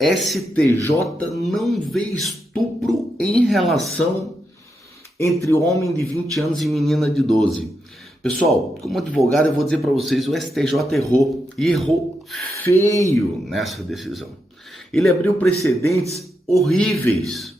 STJ não vê estupro em relação entre homem de 20 anos e menina de 12. Pessoal, como advogado eu vou dizer para vocês, o STJ errou, e errou feio nessa decisão. Ele abriu precedentes horríveis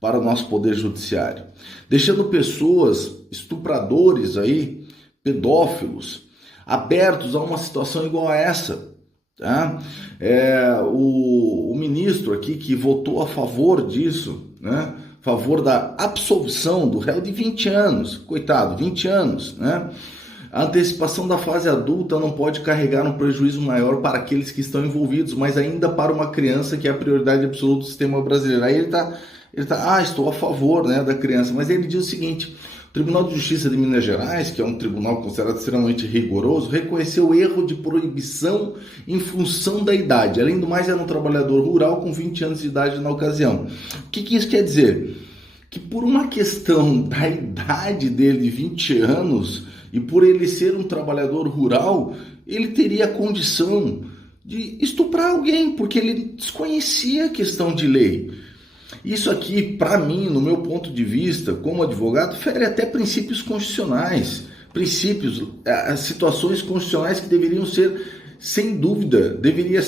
para o nosso poder judiciário, deixando pessoas, estupradores aí, pedófilos, abertos a uma situação igual a essa. Tá? O ministro aqui que votou a favor disso, né? A favor da absolvição do réu de 20 anos, coitado, 20 anos, né? A antecipação da fase adulta não pode carregar um prejuízo maior para aqueles que estão envolvidos, mas ainda para uma criança, que é a prioridade absoluta do sistema brasileiro. Aí ele tá, estou a favor, né, da criança, mas ele diz o seguinte: o Tribunal de Justiça de Minas Gerais, que é um tribunal considerado extremamente rigoroso, reconheceu o erro de proibição em função da idade. Além do mais, era um trabalhador rural com 20 anos de idade na ocasião. O que isso quer dizer? Que por uma questão da idade dele de 20 anos e por ele ser um trabalhador rural, ele teria a condição de estuprar alguém, porque ele desconhecia a questão de lei. Isso aqui, para mim, no meu ponto de vista, como advogado, fere até princípios constitucionais, situações constitucionais que deveriam ser, sem dúvida, deveria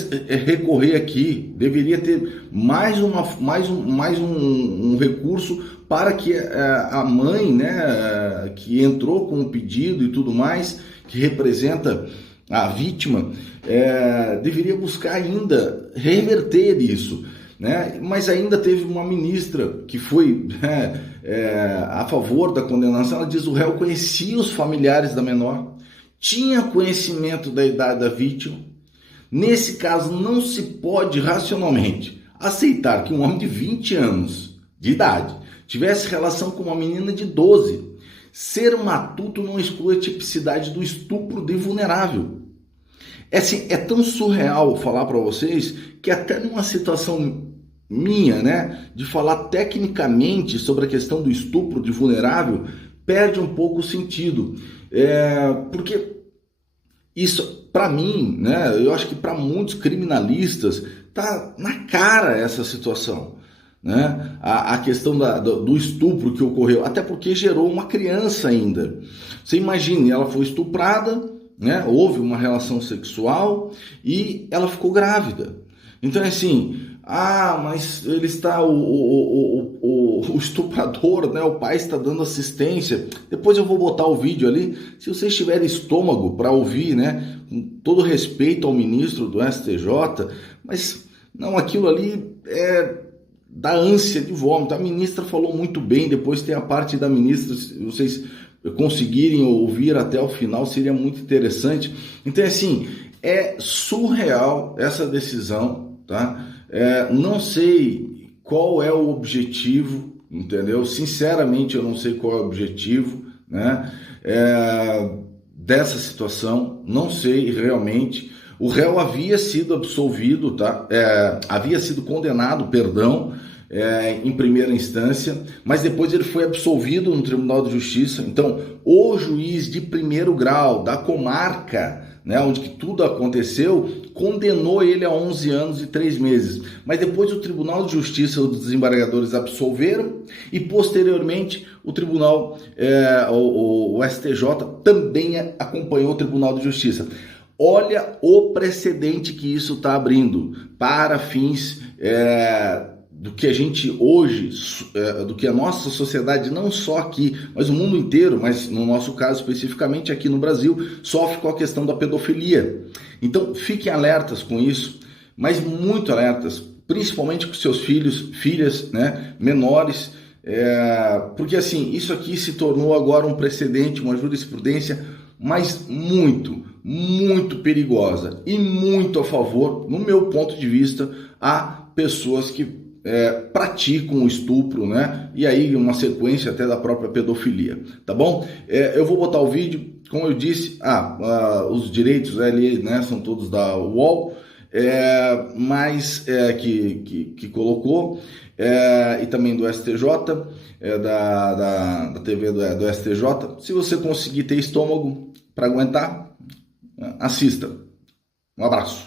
recorrer aqui, deveria ter mais um recurso para que a mãe, né, que entrou com o pedido e tudo mais, que representa a vítima, deveria buscar ainda reverter isso. Né? Mas ainda teve uma ministra que foi a favor da condenação. Ela diz que o réu conhecia os familiares da menor, tinha conhecimento da idade da vítima. Nesse caso, não se pode racionalmente aceitar que um homem de 20 anos de idade tivesse relação com uma menina de 12. Ser matuto não exclui a tipicidade do estupro de vulnerável. É tão surreal falar para vocês que até numa situação minha, né, de falar tecnicamente sobre a questão do estupro de vulnerável, perde um pouco o sentido. Porque isso, para mim, né, eu acho que para muitos criminalistas, tá na cara essa situação. Né? A questão do estupro que ocorreu, até porque gerou uma criança ainda. Você imagine, ela foi estuprada, né? Houve uma relação sexual e ela ficou grávida. Então é assim, mas ele está, o estuprador, né? O pai está dando assistência. Depois eu vou botar o vídeo ali, se vocês tiverem estômago para ouvir, né? Com todo respeito ao ministro do STJ, mas não, aquilo ali da ânsia de vômito. A ministra falou muito bem, depois tem a parte da ministra, se vocês conseguirem ouvir até o final, seria muito interessante. Então, assim, é surreal essa decisão, tá? Não sei qual é o objetivo, entendeu? Sinceramente, eu não sei qual é o objetivo, né? Dessa situação, não sei realmente. O réu havia sido absolvido, tá? Havia sido condenado, perdão, em primeira instância, mas depois ele foi absolvido no Tribunal de Justiça. Então, o juiz de primeiro grau da comarca, né, onde que tudo aconteceu, condenou ele a 11 anos e 3 meses. Mas depois o Tribunal de Justiça dos desembargadores absolveram e posteriormente o Tribunal, o STJ também acompanhou o Tribunal de Justiça. Olha o precedente que isso está abrindo para fins do que a gente hoje, do que a nossa sociedade, não só aqui, mas o mundo inteiro, mas no nosso caso especificamente aqui no Brasil, sofre com a questão da pedofilia. Então fiquem alertas com isso, mas muito alertas, principalmente com seus filhos, filhas, né, menores, porque assim, isso aqui se tornou agora um precedente, uma jurisprudência, mas muito perigosa e muito a favor, no meu ponto de vista, a pessoas que praticam o estupro, né? E aí uma sequência até da própria pedofilia, tá bom? Eu vou botar o vídeo, como eu disse, os direitos ali, né, são todos da UOL, mas que colocou, e também do STJ, da TV do STJ. Se você conseguir ter estômago para aguentar, assista. Um abraço.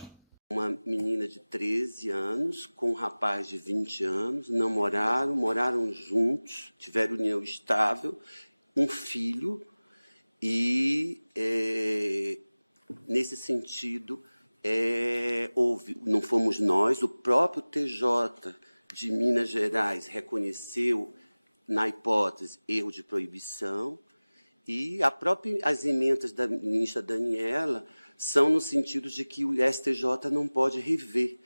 Uma menina de 13 anos com um rapaz de 20 anos, namoraram, moraram juntos, tiveram união estável, um filho, e nesse sentido não fomos nós, o próprio TJ de Minas Gerais reconheceu, na hipótese, erro de proibição, e as emendas da ministra Daniela são no sentido de que o STJ não pode rever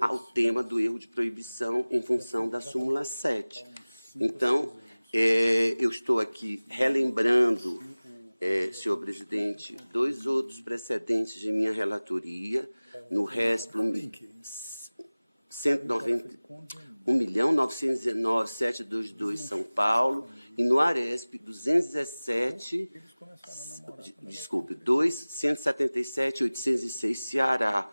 ao tema do erro de proibição em função da súmula 7. Então, eu estou aqui relembrando, senhor presidente, 2 outros precedentes de minha relatoria, no RESP 1.919.722 São Paulo, e no ARESP 277.806 Ceará.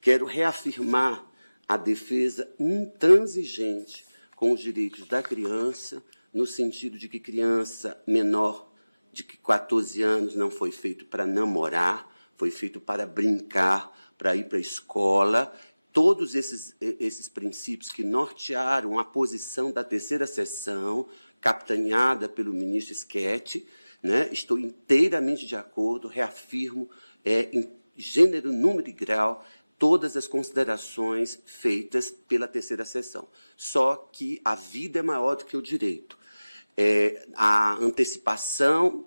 Quero reafirmar a defesa intransigente com os direitos da criança, no sentido de que criança menor de 14 anos não foi feito para namorar, foi feito para brincar, para ir para a escola. Todos esses princípios que nortearam a posição da terceira sessão, capitaneada pelo ministro Schetti, né, estou inteiramente de acordo, reafirmo em gênero, número e grau todas as considerações feitas pela terceira sessão. Só que a vida é maior do que o direito. A antecipação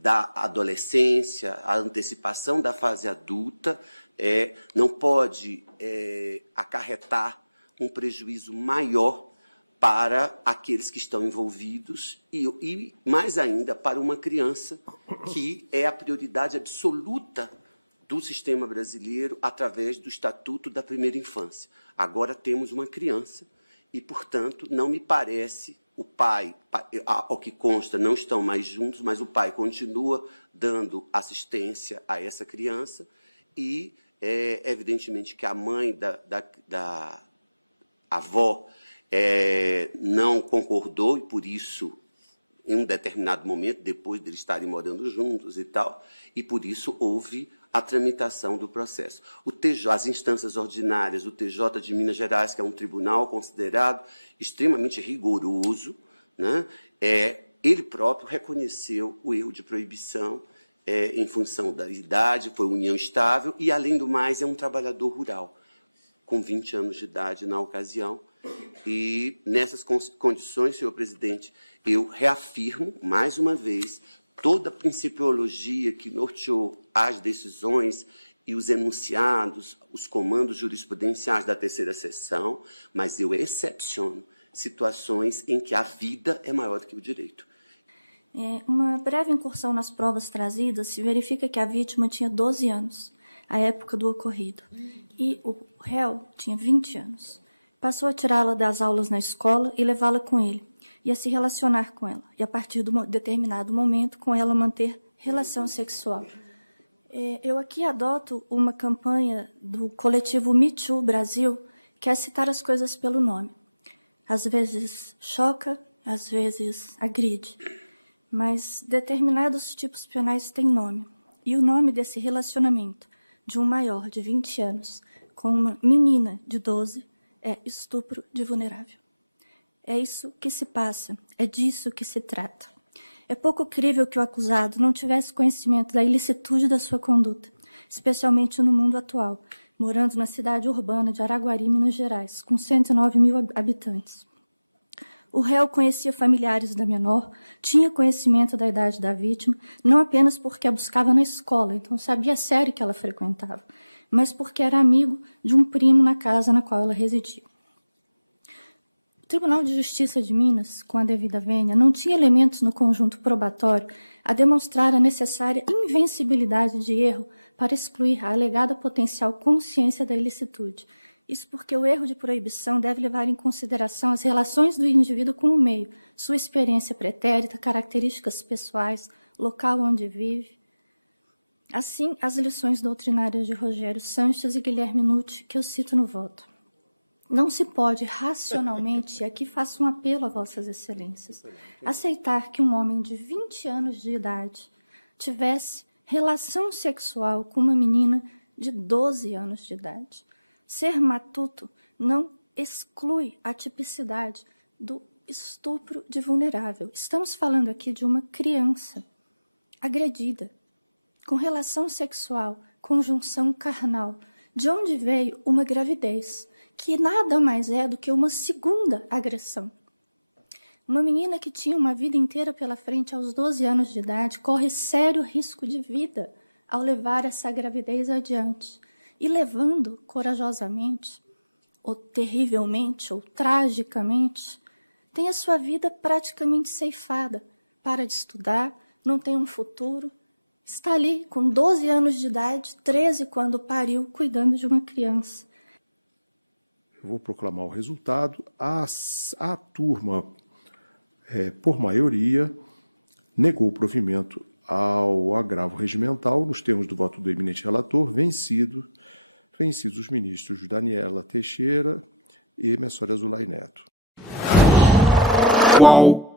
da adolescência, a antecipação da fase adulta, não pode acarretar um prejuízo maior para aqueles que estão envolvidos e, mais ainda, para uma criança, que é a prioridade absoluta do sistema brasileiro através do Estatuto da Primeira Infância. Agora temos uma criança e, portanto, não me parece, o pai, ao que consta, não estão mais juntos, mas o pai continua dando assistência a essa criança e, evidentemente, que a mãe da avó não concordou e, por isso, em um determinado momento, depois de eles estarem morando juntos e tal, e, por isso, houve a tramitação do processo. As instâncias ordinárias, o TJ de Minas Gerais, que é um tribunal considerado extremamente rigoroso, né, ele próprio reconheceu o erro de proibição em função da idade, foi união estável, e, além do mais, é um trabalhador rural, com 20 anos de idade na ocasião. E, nessas condições, senhor presidente, eu reafirmo, mais uma vez, toda a principiologia que norteou as decisões e os enunciados, os comandos jurisprudenciais da terceira sessão, mas eu excepciono situações em que a vida é maior do que o direito. Uma breve incursão nas provas trazidas, se verifica que a vítima tinha 12 anos, à época do ocorrido, e o réu tinha 20 anos. Passou a tirá-la das aulas na escola e levá-la com ele, e a se relacionar com ela, e a partir de um determinado momento com ela manter relação sexual. Eu aqui adoto uma campanha do coletivo Me Too Brasil, que é citar as coisas pelo nome. Às vezes choca, às vezes agride, mas determinados tipos penais têm nome, e o nome desse relacionamento de um maior de 20 anos com uma menina de 12 é estupro de vulnerável. É isso que se passa, é disso que se trata. É pouco crível que o acusado não tivesse conhecimento da ilicitude da sua conduta, especialmente no mundo atual, morando na cidade urbana de Araguari, Minas Gerais, com 109 mil habitantes. O réu conhecia familiares da menor, tinha conhecimento da idade da vítima, não apenas porque a buscava na escola, então sabia a série que ela frequentava, mas porque era amigo de um primo na casa na qual ela residia. O Tribunal de Justiça de Minas, com a devida vênia, não tinha elementos no conjunto probatório a demonstrar a necessária invencibilidade de erro para excluir a alegada potencial consciência da ilicitude. Isso porque o erro de proibição deve levar em consideração as relações do indivíduo com o meio, sua experiência pretérita, características pessoais, local onde vive. Assim, as lições doutrinárias de Rogério Sanches e Guilherme Nucci, que eu cito no voto. Não se pode racionalmente, e aqui faço um apelo a vossas excelências, aceitar que um homem de 20 anos de idade tivesse relação sexual com uma menina de 12 anos de idade. Ser matuto não exclui a tipicidade do estupro de vulnerável. Estamos falando aqui de uma criança agredida, com relação sexual, conjunção carnal, de onde veio uma gravidez, que nada mais é do que uma segunda agressão. Uma menina que tinha uma vida inteira pela frente aos 12 anos de idade corre sério risco de vida ao levar essa gravidez adiante. E levando corajosamente, ou terrivelmente, ou tragicamente, tem a sua vida praticamente ceifada. Para de estudar, não tem um futuro, está ali com 12 anos de idade, 13 quando pariu, cuidando de uma criança. Eu vou proclamar o resultado. A turma, por maioria, negou o provimento ao agravo regimental, nos termos do voto do eminente relator, vencidos os ministros Daniela Teixeira e Messória Zulay Neto. Qual